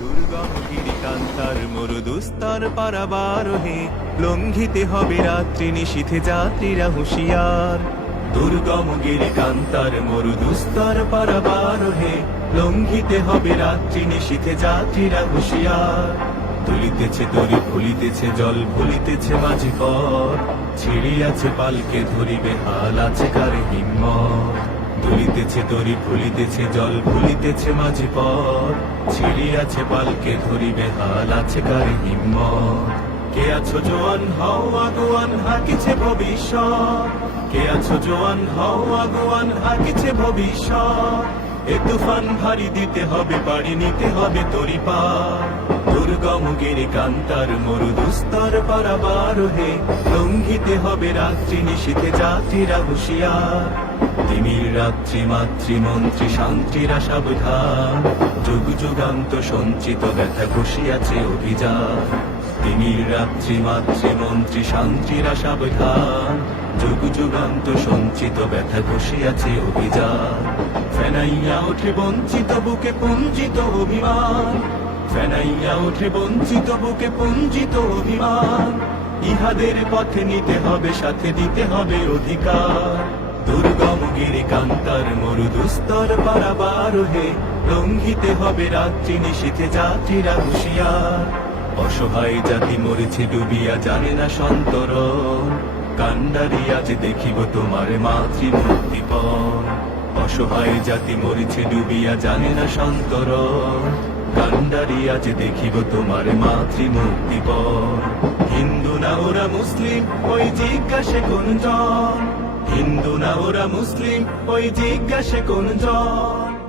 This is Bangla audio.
দুর্গম গিরিকান্তার মরুদুস্তর পারাবার হে লঙ্ঘিতে হবে রাত্রি নিশীথে যাত্রীরা হুঁশিয়ার। দুর্গম গিরিকান্তার মরুদুস্তর পারাবার হে লঙ্ঘিতে হবে রাত্রি নিশীথে যাত্রীরা হুঁশিয়ার। তুলিতেছে দড়ি ভুলিতেছে জল ভুলিতেছে মাঝি পর ছিড়িয়াছে পালকে ধরিবে, হাল আছে কার হিম্মত। দুলিতেছে দড়ি ভুলিতেছে জল ভুলিতেছে মাঝি পর আছে পালকে ধরিবে, হাল আছে কারি হিম্মত। কে আছো জোয়ান, হও আগুয়ান, হাকিছে ভবিষ্যৎ। কে আছো জোয়ান, হও আগুয়ান, হাকিছে ভবিষ্যৎ। এ তুফান ভারী দিতে হবে পাড়ি নিতে হবে তরি পার দুর্গম গিরি কান্তার মরুদুস্তর পারাবার হে, লঙ্ঘিতে হবে রাত্রি নিশীথে যাত্রীরা হুঁশিয়ার। তিমির রাত্রি মাতৃ মন্ত্রী শান্তিরা সাবধান যুগ যুগান্ত সঞ্চিত ব্যথা ঘষিয়াছে অভিযান। তিমির রাত্রি মাতৃ মন্ত্রী শান্তিরা সাবধান যুগ যুগান্ত সঞ্চিত ব্যথা ঘষিয়াছে অভিযান। ফেনাইয়া ওঠে বঞ্চিত বুকে পুঞ্জিত অভিমান। ফেনাইয়া ওঠে বঞ্চিত বুকে পুঞ্জিত অভিমান। ইহাদের পথে নিতে হবে, সাথে দিতে হবে অধিকার। দুর্গম গিরি কান্তার মরুদুস্তর পারাবার হে লঙ্ঘিতে হবে রাত্রি নিশীথে যাত্রীরা হুঁশিয়ার। অসহায় জাতি মরেছে, ডুবিয়া জানে না সন্তরণ। কান্ডারি আজ দেখিব তোমার মাতৃ মুক্তিপণ অসহায় জাতি মরিছে, ডুবিয়া জানে না শান্তর কান্ডারি আজ দেখিব তোমার মাতৃ মুক্তি হিন্দু না ওরা মুসলিম, ওই জিজ্ঞাসে কোন জন হিন্দু না ওরা মুসলিম, ওই জিজ্ঞাসে কোন জন